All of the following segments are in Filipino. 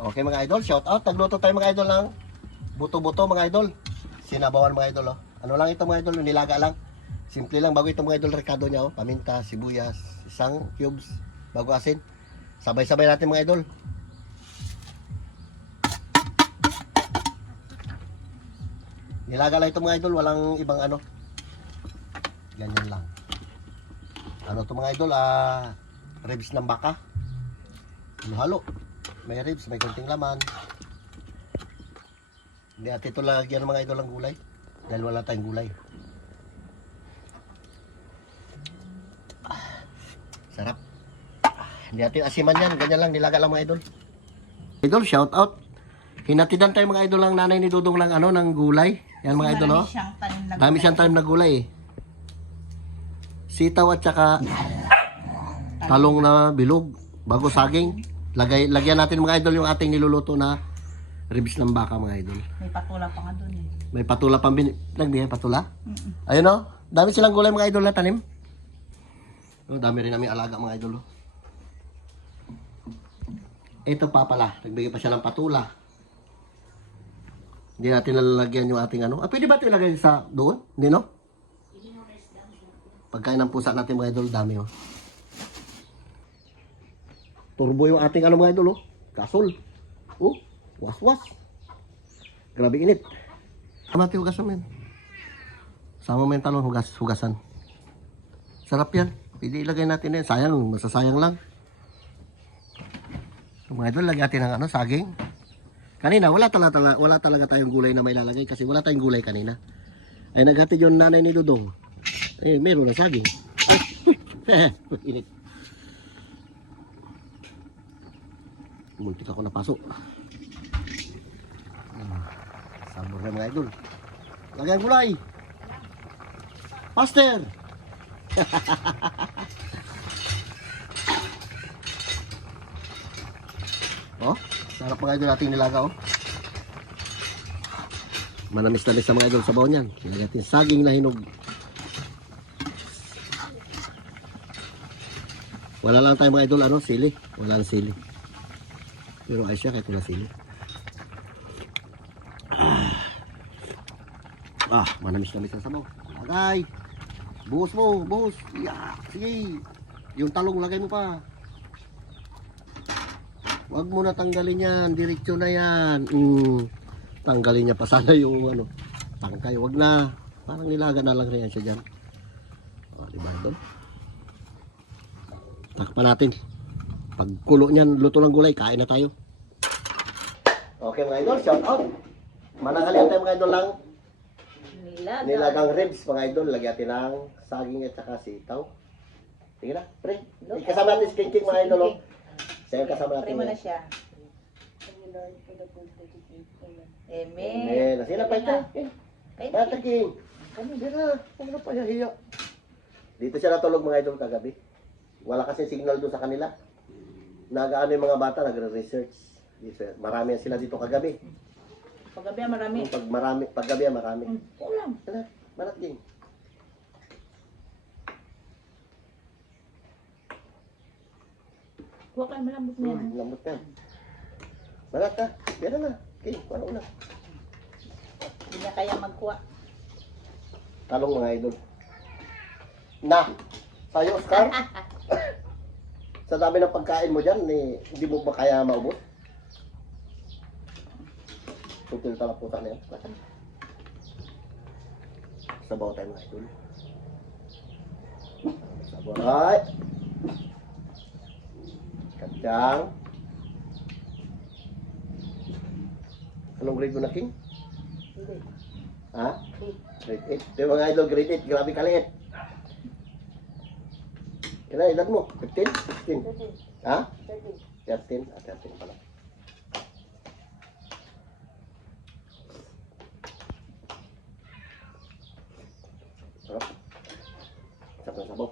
Okay mga idol, shout out. Nagluto tayo mga idol ng buto-buto mga idol. Sinabawan mga idol. Oh. Ano lang ito mga idol, nilaga lang. Simple lang bago ito mga idol, rekado niya. Oh. Paminta, sibuyas, isang cubes, bago asin. Sabay-sabay natin mga idol. Nilaga lang ito mga idol, walang ibang ano. Ganyan lang. Ano ito mga idol, ribs ng baka. Halo. May ribs, may konting laman. Hindi natin ito lagyan ng mga idol ng gulay. Dahil wala tayong gulay. Sarap. Hindi natin asiman yan. Ganyan lang, nilaga lang mga idol. Idol, shout out. Hinatidan tayo mga idol ng nanay ni Dudong ng ano, ng gulay. Yan mga idol, oh. Dami siyang tanim na gulay, eh. Sitaw at saka talong na bilog. Bago saging. Lagyan natin mga idol yung ating niluluto na ribs ng baka mga idol. May patula pa nga doon eh. May patula pang nagbigay patula? Ayun o. Dami silang gulay mga idol na tanim. Dami rin namin alaga mga idol. Ito pa pala. Nagbigay pa siya ng patula. Hindi natin nalalagyan yung ating ano. Pwede ba ito ilagay sa doon? Hindi no? Pagkain ng pusa natin mga idol, dami o. Turbo yung ating ano mga idol, oh. Gasol. Oh, was-was. Grabe init. Sama natin hugasan men. Sama mo yung talon, hugasan. Sarap yan. Pwede ilagay natin yan. Sayang, masasayang lang. So, mga idol, lagyan natin ng ano, saging. Kanina, wala talaga tayong gulay na may lalagay kasi wala tayong gulay kanina. Ay, naghatid yung nanay ni Dudong. Eh, meron na saging. Ay, init. Muntik ako napasok. Sabor na mga idol. Lagyan gulay. Pastor. Oh, sarap mga idol ating nilaga oh. Manamis-tamis na mga idol sabaw niyan. Lagyan natin saging na hinog. Wala lang tayo mga idol ano, sili. Wala lang sili. Pero ay siya kahit wala sili. Manamis-namis ang sabaw. Lagay. Buhos mo, buhos. Yeah. Sige. Yung talong lagay mo pa. Huwag mo na tanggalin yan. Diretso na yan. Tanggalin niya pa sana yung ano. Tangkay. Huwag na. Parang nilaga na lang rin yan siya dyan. O, diba doon? Takpan natin. Pag kulo niyan, luto ng gulay, kain na tayo. Okay mga idol, shout out. Mananghalian tayo mga idol lang. Nilagang ribs mga idol. Lagyan natin ng saging at saka sitaw. Sige na, pre. Kasama natin si King King mga idol. Sige, kasama natin. Pre mo na siya. Amen. Amen. Sila pa ito. Bata King. Kami dira. Huwag na pa hiya. Dito siya natulog mga idol kagabi. Wala kasi signal doon sa kanila. Nagaano yung mga bata, nagre-research. Marami sila dito kagabi. Paggabi marami. Paggabi marami. Ulam. Malat din. Huwag kayo malambot na yan. Lambot ka. Malat ka. Yan na. Okay, wala ulam. Hindi na kaya magkuha. Talong mga idol. Na! Sa'yo, Oscar? Sa dami ng pagkain mo dyan, hindi mo ba kaya maubos? Tutil talaputan na yan. Sabaw tayo mga idol. Sabaw. Ay! Kacang. Anong grade mo na, King? Ha? Grade 8. Ito yung mga idol, grade 8. Grabe kaliit. Ilan edad mo? 15? 16? Ha? 13? 13 pala. Sarap. Sarap ng sabaw.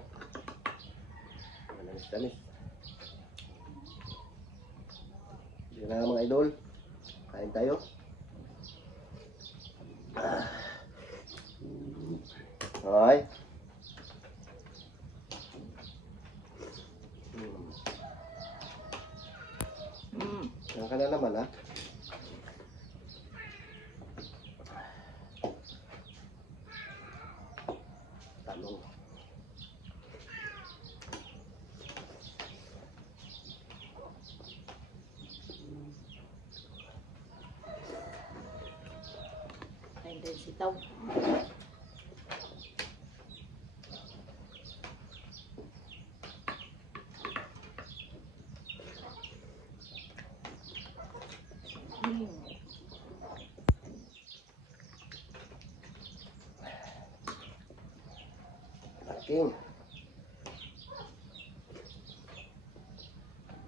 Manamis-tamis. Sige na mga idol. Kain tayo. Okay. Yan ka na naman, ha? Talong. Ayun din sitaw. Hmm. King.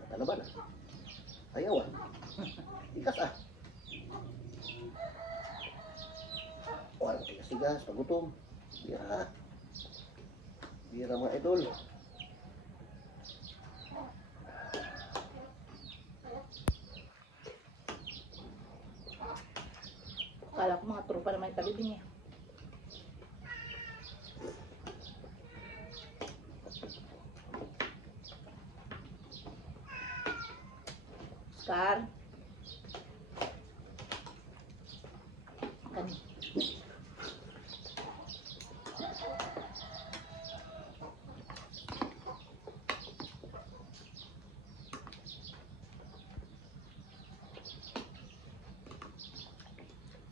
Ano ba na? Ayaw, ah. Tikas, ah. Walang tigas-tigas, pagutom. Bira. Bira, mga idol. Akala ko mga tropa naman yung talibing eh. Oscar. Kani.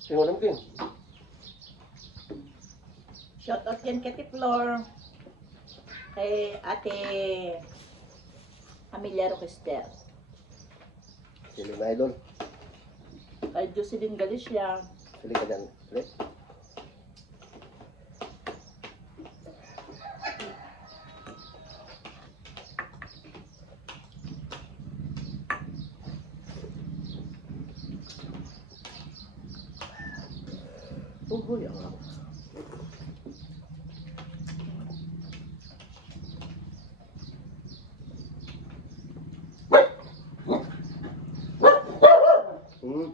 Tingnan mo, King. Shout out yan kay Tiplor. Kay Ate Amelia Roquester. Sili na, idol. Kay Jocelyn Galicia. Sili ka dyan. Sili. Uy, ang ako. Hmm.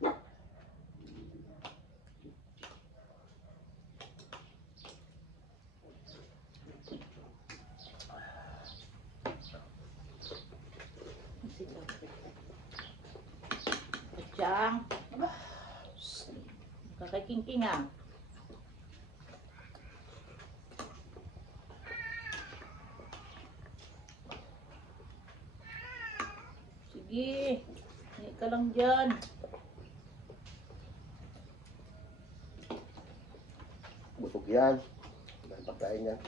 Sitaw. Kacang. Kakakingking ah. Sige. Hindi ka lang dyan. Busog yan. Dahil pagkain yan.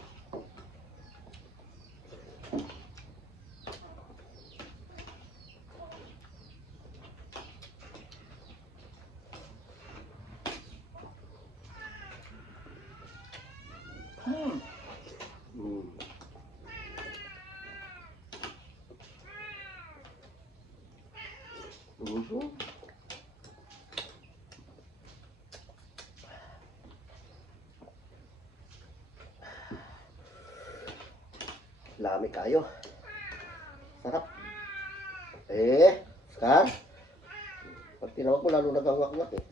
Hmm. Hmm. Mhm. Lami kayo. Sarap. Oscar. Pag tinawag mo, lalo nagangak-ngak eh.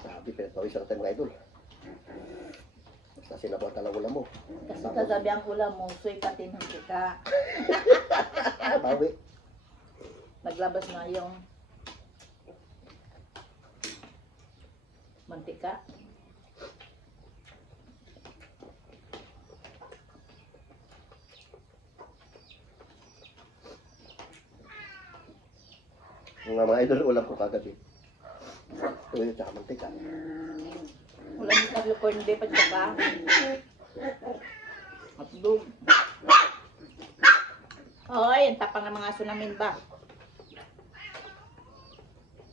Sabi, pinagpawis ang time, mga idol. Basta sinabaw talaga ulam mo. Kasi kagabi ang ulam mo, soy patin ng kita. Bawi. Naglabas na yung mantika. Mga idol, ulam ko kagabi. Tuyo tsaka mantika. Ulam yung tablo corn beef at saka hotdog. Hoy, ang tapang ng mga aso namin ba?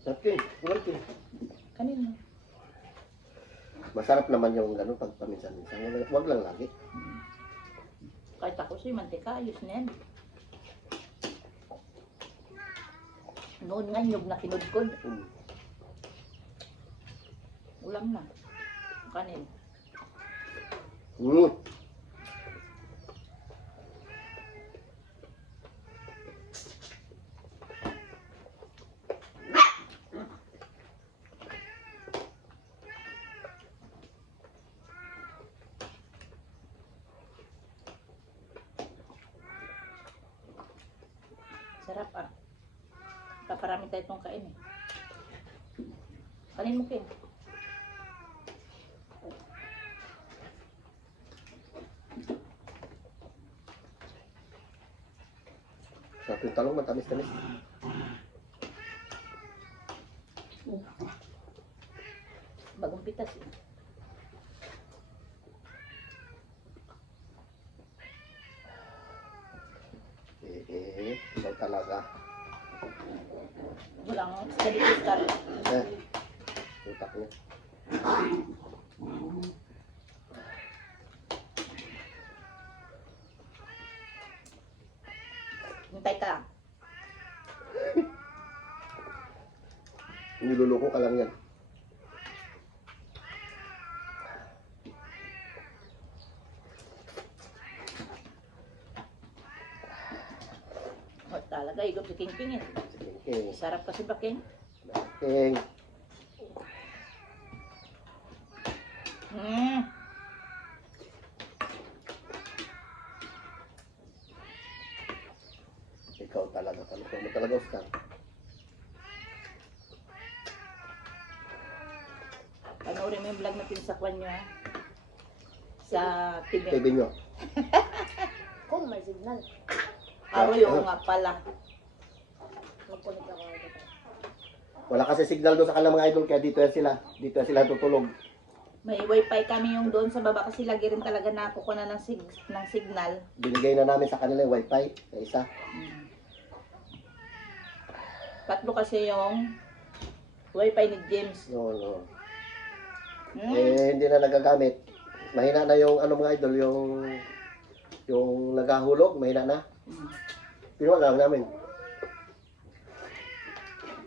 Sarap King. Ulam King. Kanino? Masarap naman yung gano'n pag paminsan-minsan. Wag lang lagi. Kahit ako siya, mantika, ayos na yan. Noon nga, nyug na kinudkod. Hmm. Ulam na. Kanin. Hmm. Sarap ah. Paparami tayo itong kain eh. Kanin mo, Ken. Sarap yung talong, matamis-tamis. Bagong pitas eh. Ikaw talaga. Walang steady crystal. Utak niya. Hintay ka. Niluloko ka lang yan. O talaga, igop si King King eh. King. Sarap kasi ba, King? King. Hmm. Ikaw talaga. Talaga mo talaga, Oscar. Panoorin mo yung vlog natin sa kwan nyo ha. Sa TV. TV nyo. Kung may signal, Aro yung nga pala. magkulit ako dito. Wala kasi signal doon sa kanilang mga idol, kaya dito yan sila. Dito yan sila tutulog. May wifi kami yung doon sa baba kasi lagi rin talaga nakukuha na ng, ng signal. Binigay na namin sa kanila yung wifi. Sa isa. Tatlo kasi yung wifi ni James. No. Hmm? Hindi na nagagamit. Mahina na yung ano mga idol, yung nagahulog, mahina na. Pinuha lang namin.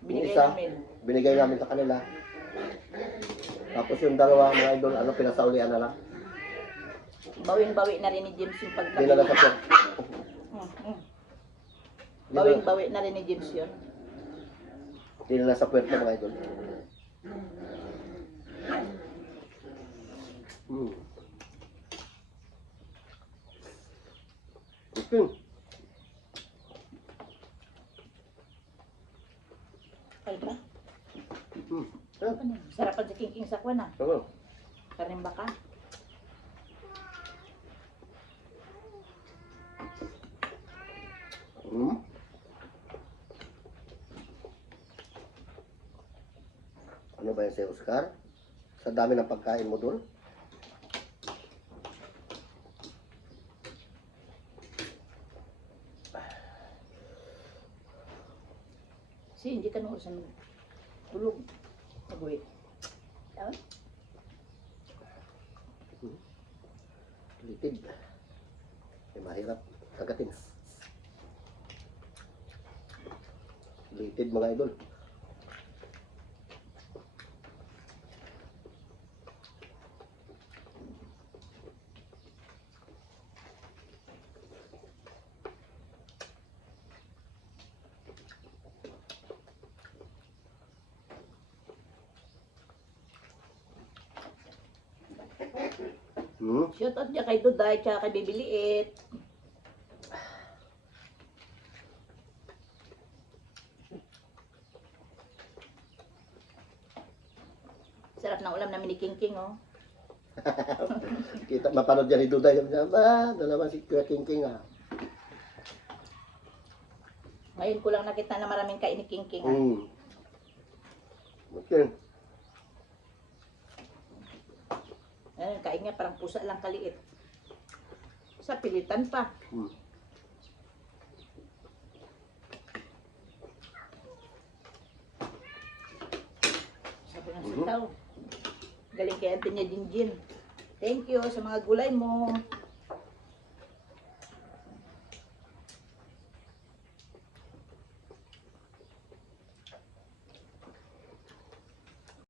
Binigay isa, namin. Binigay namin sa kanila. Tapos yung dalawa mga idol, pinasaulian na lang. Bawing-bawi na rin ni James yung Hindi na pagkabili. nasapyan. Bawing-bawi na rin ni James yun. Hindi na nasa puwerta mga idol. Okay. Ay ba? Ah, Ano? Sarapan si King King sa kwan ah. oo. Karimba ka. Ano ba yan si Oscar? Sa dami ng pagkain mo doon? Si hindi ka nung urusan tulog. Mag-uwi. Tama? Litid. Mahirap kagatin. Litid mga idol. Shout out niya kay Duday tsaka kay Bibiliit. Sarap ng ulam namin ni King King oh. Kita mapanood yan ni Duday. Dalawa si Kuya King King ah. Ngayon ko lang nakita na maraming kain ni King King ah. Okay. Ayun, kain niya parang pusa lang kaliit. Sa pilitan pa. Sabi ng sitaw. Galing kay Auntie niya Jinjin. Thank you sa mga gulay mo.